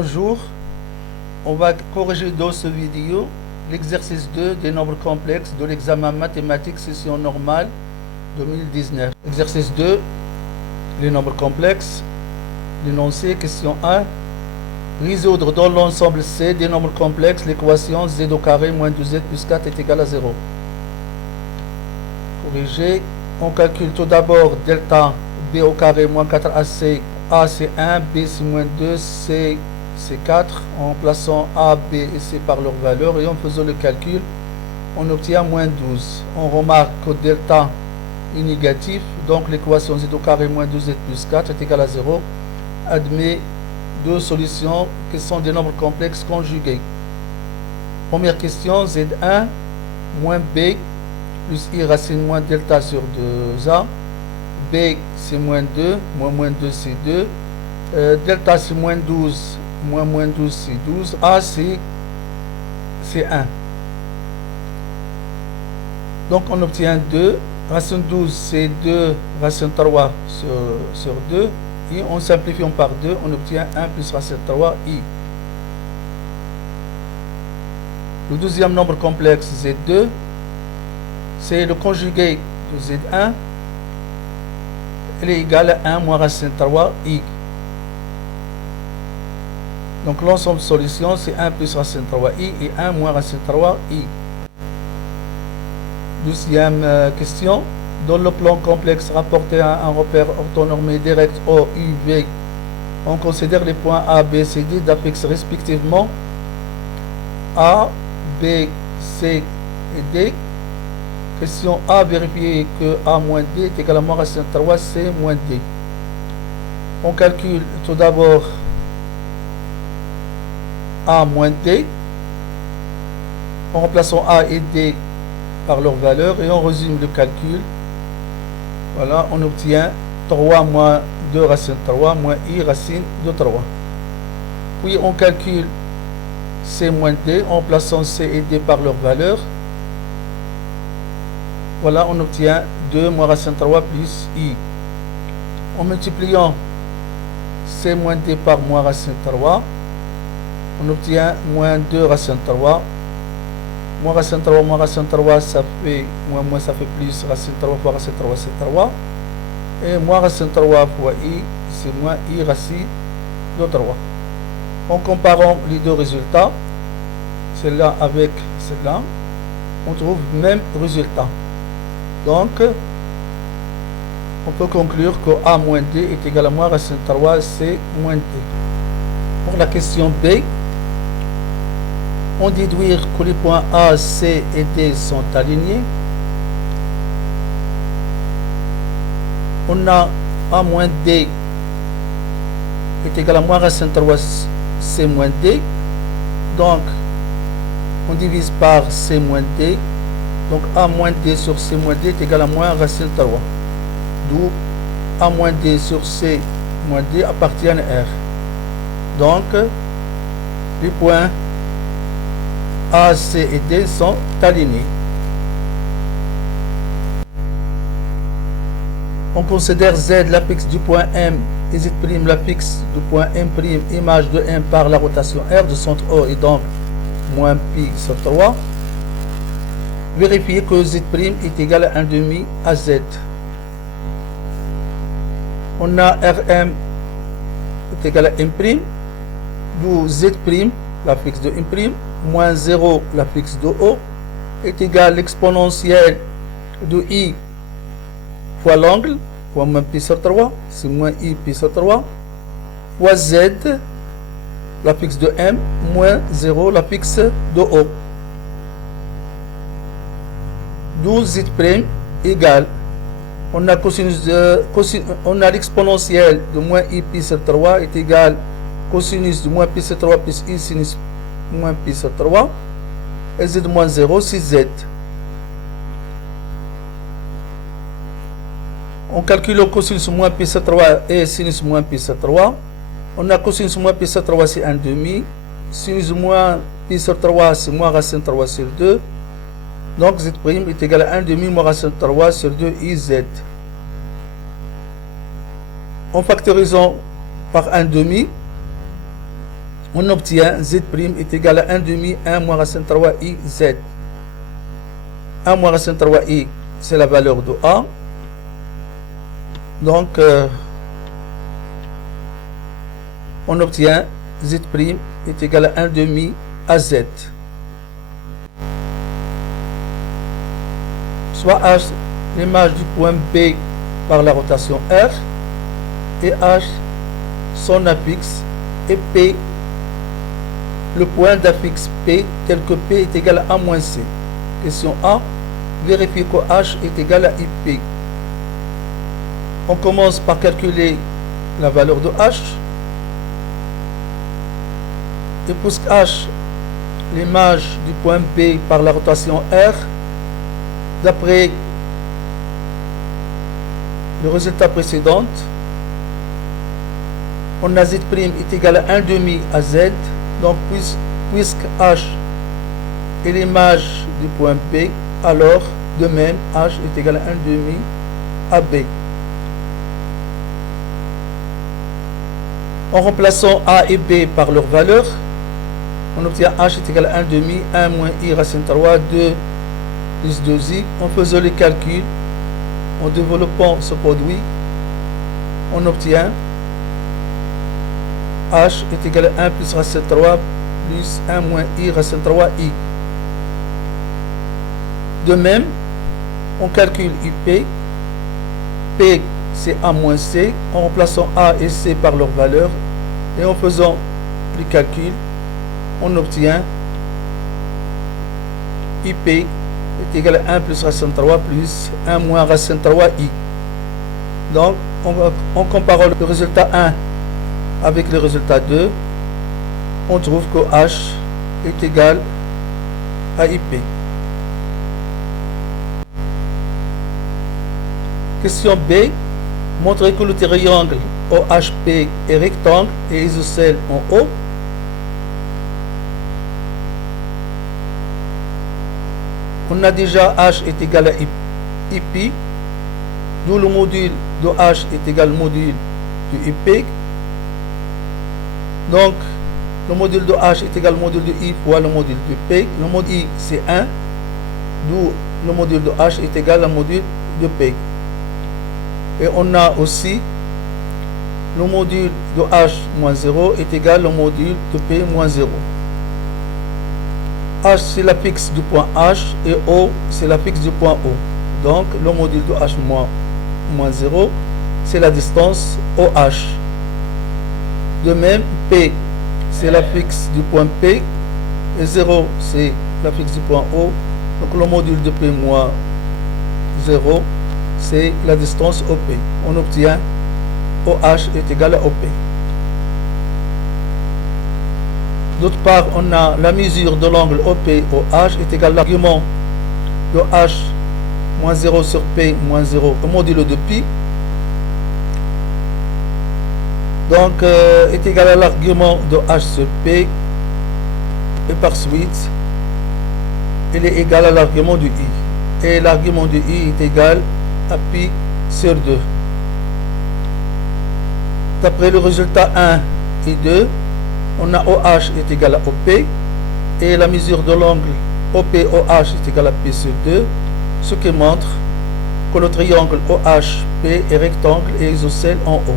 Bonjour, on va corriger dans cette vidéo l'exercice 2 des nombres complexes de l'examen mathématique session normale 2019. Exercice 2, les nombres complexes. L'énoncé, question 1. Résoudre dans l'ensemble C des nombres complexes l'équation z au carré moins 2z plus 4 est égal à 0. Corriger. On calcule tout d'abord delta b au carré moins 4ac. A c'est 1, B c'est moins 2, C c'est 4. En plaçant A, B et C par leur valeur et en faisant le calcul, on obtient moins 12. On remarque que delta est négatif, donc l'équation z au carré moins 2z plus 4 est égal à 0. Admet deux solutions qui sont des nombres complexes conjugués. Première question, z1 moins b plus i racine moins delta sur 2a. B c'est moins 2, moins 2 c'est 2. Delta c'est moins 12, moins 12 c'est 12. A c'est 1. Donc on obtient 2. Racine 12 c'est 2, racine 3 sur 2. Et en simplifiant par 2, on obtient 1 plus racine 3 i. Le deuxième nombre complexe z2, c'est le conjugué de z1. Il est égal à 1 moins racine 3 i. Donc l'ensemble de solutions c'est 1 plus racine 3 i et 1 moins racine 3 i. Deuxième question. Dans le plan complexe rapporté à un repère orthonormé direct O, U, V, on considère les points A, B, C, D d'affixes respectivement A, B, C et D. Question A, vérifier que A moins D est égal à moins racine 3 C moins D. On calcule tout d'abord A moins D en remplaçant A et D par leur valeur et on résume le calcul. Voilà, on obtient 3 moins 2 racine 3 moins i racine de 3. Puis on calcule C moins D en plaçant C et D par leur valeur. Voilà, on obtient 2 moins racine 3 plus i. En multipliant C moins D par moins racine 3, on obtient moins 2 racine 3. Moins racine 3, ça fait moins ça fait plus racine 3 fois racine 3, c'est 3. Et moins racine 3 fois i, c'est moins i racine de 3. En comparant les deux résultats, celle-là avec celle-là, on trouve le même résultat. Donc, on peut conclure que a moins d est égal à moins racine 3, c moins d. Pour la question B, on déduire que les points A, C et D sont alignés. On a A moins D est égal à moins racine 3 C moins D. Donc, on divise par C moins D. Donc, A moins D sur C moins D est égal à moins racine 3. D'où A moins D sur C moins D appartiennent à R. Donc, les points A, C et D sont alignés. On considère Z l'apex du point M et Z' l'apex du point M', image de M par la rotation R de centre O et donc moins pi sur 3. Vérifier que Z' est égal à 1,5 à Z. On a Rm est égal à M', d'où Z', l'apex de M', moins 0, l'apex de O, est égal à l'exponentielle de I fois l'angle, fois moins pi sur 3, c'est moins I pi sur 3, fois Z, l'apex de M, moins 0, l'apex de O. D'où Z' égale, on a on a l'exponentielle de moins I pi sur 3 est égal cosinus de moins pi sur 3 plus I sinus moins pi sur 3 et Z moins 0 c'est Z. On calcule le cosinus moins pi sur 3 et sinus moins pi sur 3. On a cosinus moins pi sur 3 c'est 1,5. Sinus moins pi sur 3 c'est moins racine 3 sur 2. Donc Z' est égal à 1,5 moins racine 3 sur 2 IZ. En factorisant par 1,5, on obtient Z' est égal à 1 demi 1 moins racine 3i Z. 1 moins racine 3i, c'est la valeur de A. Donc, on obtient Z' est égal à 1 demi à Z. Soit H, l'image du point B par la rotation R, et H, son affixe, et P, le point d'affixe P, tel que P est égal à A moins C. Question A, vérifier que H est égal à IP. On commence par calculer la valeur de H. Et puisque H, l'image du point B par la rotation R, d'après le résultat précédent, on a Z' est égal à 1 demi à Z. Donc, puisque H est l'image du point B, alors de même H est égal à 1 demi à B. En remplaçant A et B par leurs valeurs, on obtient H est égal à 1 demi, 1 moins I racine 3, 2 plus 2i. En faisant les calculs, en développant ce produit, on obtient H est égal à 1 plus racine 3 plus 1 moins I racine 3i. De même, on calcule IP. P, c'est A moins C. En remplaçant A et C par leurs valeurs et en faisant les calculs, on obtient IP est égal à 1 plus racine 3 plus 1 moins racine 3i. Donc, en comparant le résultat 1 avec le résultat 2, on trouve que H est égal à IP. Question B. Montrer que le triangle OHP est rectangle et isocèle en O. On a déjà H est égal à IP, d'où le module de H est égal au module de IP. Donc, le module de H est égal au module de I fois le module de P. Le module I, c'est 1, d'où le module de H est égal au module de P. Et on a aussi le module de H moins 0 est égal au module de P moins 0. H, c'est l'affixe du point H et O, c'est l'affixe du point O. Donc, le module de H moins 0, c'est la distance OH. De même, P, c'est l'affixe du point P et 0, c'est l'affixe du point O. Donc, le module de P moins 0, c'est la distance OP. On obtient OH est égal à OP. D'autre part, on a la mesure de l'angle OP-OH est égal à l'argument de H moins 0 sur P moins 0 au modulo de pi. Donc, est égal à l'argument de H sur P. Et par suite, il est égal à l'argument du I. Et l'argument du I est égal à pi sur 2. D'après le résultat 1 et 2, on a OH est égal à OP et la mesure de l'angle OP-OH est égal à pi sur 2, ce qui montre que le triangle OHP est rectangle et isocèle en O.